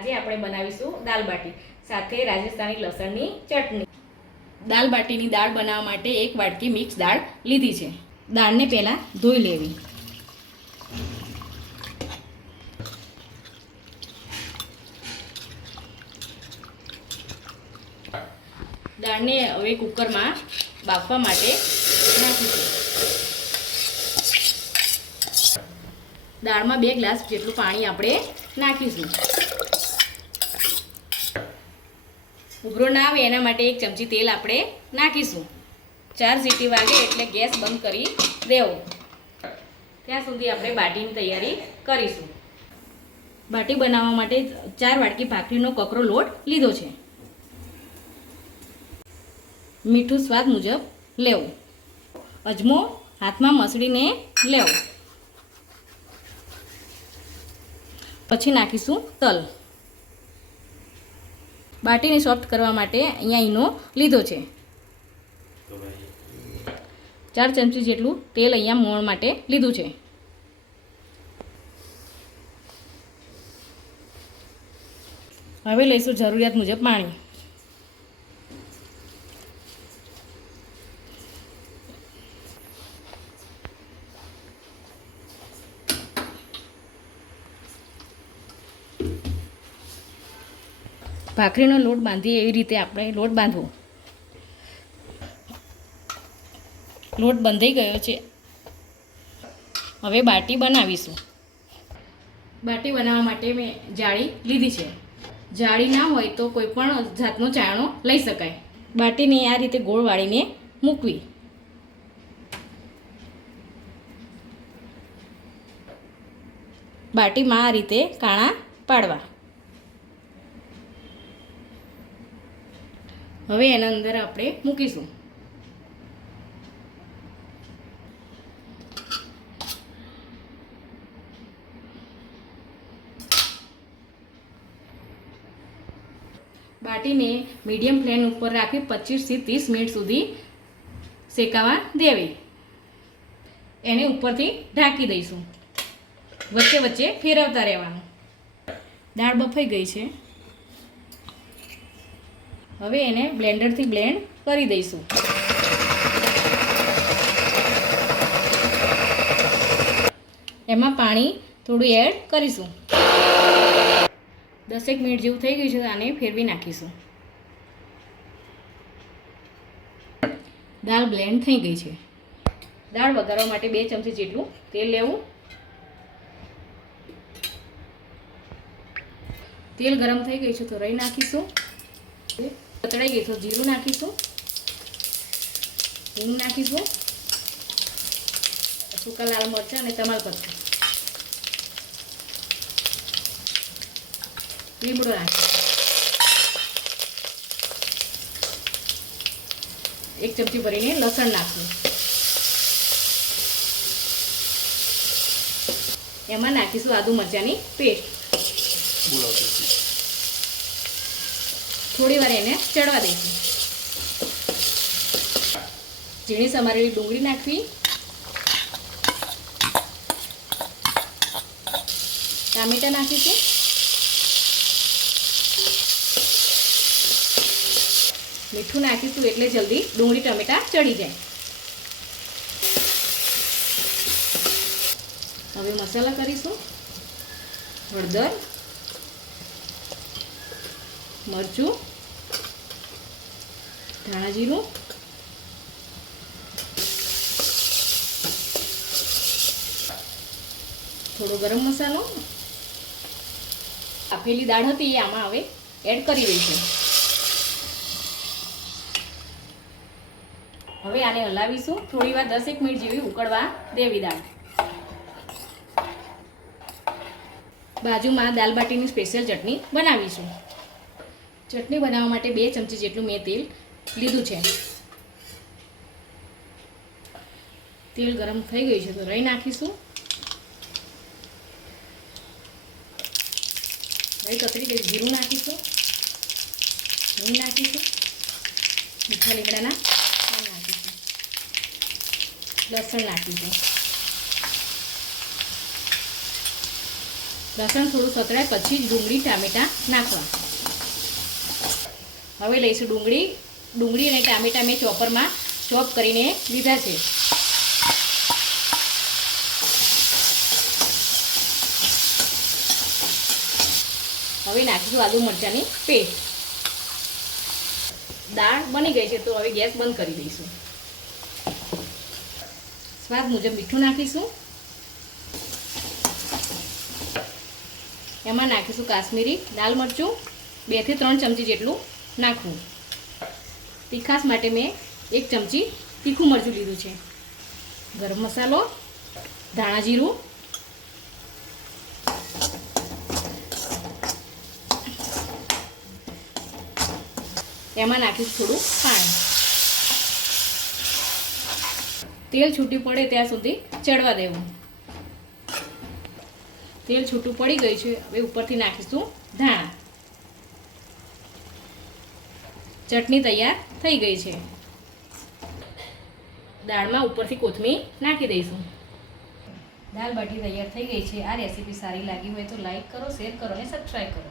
આજે આપણે બનાવીશું દાલ બાટી સાથે રાજસ્થાની લસણની ચટણી। દાલ બાટીની દાળ બનાવવા માટે એક વાટકી મિક્સ દાળ લીધી છે। દાળને પહેલાં ધોઈ લેવી। દાળને હવે કુકરમાં બાફવા માટે નાખીશું। દાળમાં 2 ગ્લાસ જેટલું પાણી આપણે નાખીશું। ઉભરો ના આવે એના માટે 1 ચમચી તેલ આપણે નાખીશું। 4 સીટી વાગે એટલે ગેસ બંધ કરી દેવો। ત્યાં સુધી આપણે બાટીની તૈયારી કરીશું। બાટી બનાવવા માટે 4 વાટકી ભાખરીનો કકરો લોટ લીધો છે। મીઠું સ્વાદ મુજબ લેવું। અજમો હાથમાં મસળીને લેવો। પછી નાખીશું તલ। બાટીને સોફ્ટ કરવા માટે અહીંયા ઈનો લીધો છે। 4 ચમચી જેટલું તેલ અહીંયા મોણ માટે લીધું છે। હવે લઈશું જરૂરિયાત મુજબ પાણી। ભાખરીનો લોટ બાંધીએ એવી રીતે આપણે લોટ બાંધવો। લોટ બંધાઈ ગયો છે। હવે બાટી બનાવીશું। બાટી બનાવવા માટે મેં જાળી લીધી છે। જાળી ના હોય તો કોઈ પણ જાતનો ચાયણો લઈ શકાય। બાટીને આ રીતે ગોળ વાળીને મૂકવી। બાટીમાં આ રીતે કાણા પાડવા। હવે એના અંદર આપણે મૂકીશું। બાટીને મીડિયમ ફ્લેમ ઉપર રાખી 25 થી 30 મિનિટ સુધી શેકાવા દેવી। એને ઉપરથી ઢાંકી દઈશું। વચ્ચે વચ્ચે ફેરવતા રહેવાનું। દાળ બફાઈ ગઈ છે। હવે એને બ્લેન્ડરથી બ્લેન્ડ કરી દઈશું। એમાં પાણી થોડું એડ કરીશું। 10 મિનિટ જેવું થઈ ગયું છે। આને ફેરવી નાખીશું। દાળ બ્લેન્ડ થઈ ગઈ છે। દાળ વઘારવા માટે 2 ચમચી જેટલું તેલ લેવું। તેલ ગરમ થઈ ગયું છે તો રાઈ નાખીશું। તળાઈ ગઈ તો જીરું નાખીશું। હિંગ નાખીશું। સૂકા લાલ મરચાં અને તમાલપત્ર। લીમડો નાખીશું। 1 ચમચી ભરીને લસણ નાખવું। એમાં નાખીશું આદુ મરચાંની પેસ્ટ। થોડી વાર એને ચડવા દઈશું। ઝીણી સમારેલી ડુંગળી નાખવી। ટામેટાં નાખીશું। મીઠું નાખીશું એટલે જલ્દી ડુંગળી ટમેટાં ચડી જાય। હવે મસાલા કરીશું। હળદર, મરચું, ધાણા જીરું, થોડો ગરમ મસાલો। બાફેલી દાળ હતી એ આમાં હવે એડ કરી દઈશું। હવે આને હલાવીશું। થોડી વાર 10 મિનિટ જેવી ઉકળવા દેવી દાળ। બાજુમાં દાલ બાટીની સ્પેશિયલ ચટણી બનાવીશું। ચટણી બનાવવા માટે 2 ચમચી જેટલું મેં તેલ લીધું છે। તેલ ગરમ થઈ ગયું છે તો રાઈ નાખીશું। રાઈ કતરી ગઈ, જીરું નાખીશું। હિંગ નાખીશું। મીઠા લીમડાના પાન નાખીશું। લસણ નાખીશું। લસણ થોડું સતળાય પછી જ ડુંગળી ટામેટાં નાખવા. હવે લઈશું ડુંગળી અને ટામેટાં મેં ચોપરમાં ચોપ કરીને લીધા છે. હવે નાખીશું આદુ મરચાંની પેસ્ટ. દાળ બની ગઈ છે તો હવે ગેસ બંધ કરી દઈશું. સ્વાદ મુજબ મીઠું નાખીશું. એમાં નાખીશું કાશ્મીરી લાલ મરચું 2 થી 3 ચમચી જેટલું નાખવું. તીખાશ માટે મેં 1 ચમચી તીખું મરચું લીધું છે. ગરમ મસાલો, ધાણા જીરું, એમાં નાખીશું થોડું પાણી. તેલ છૂટું પડે ત્યાં સુધી ચડવા દેવું. તેલ છૂટું પડી ગયું છે. હવે ઉપરથી નાખીશું ધાણા. ચટણી તૈયાર થઈ ગઈ છે. દાળમાં ઉપરથી કોથમીર નાખી દઈશું. દાળ બાટી તૈયાર થઈ ગઈ છે. આ રેસીપી સારી લાગી હોય તો લાઈક કરો, શેર કરો અને સબસ્ક્રાઈબ કરો.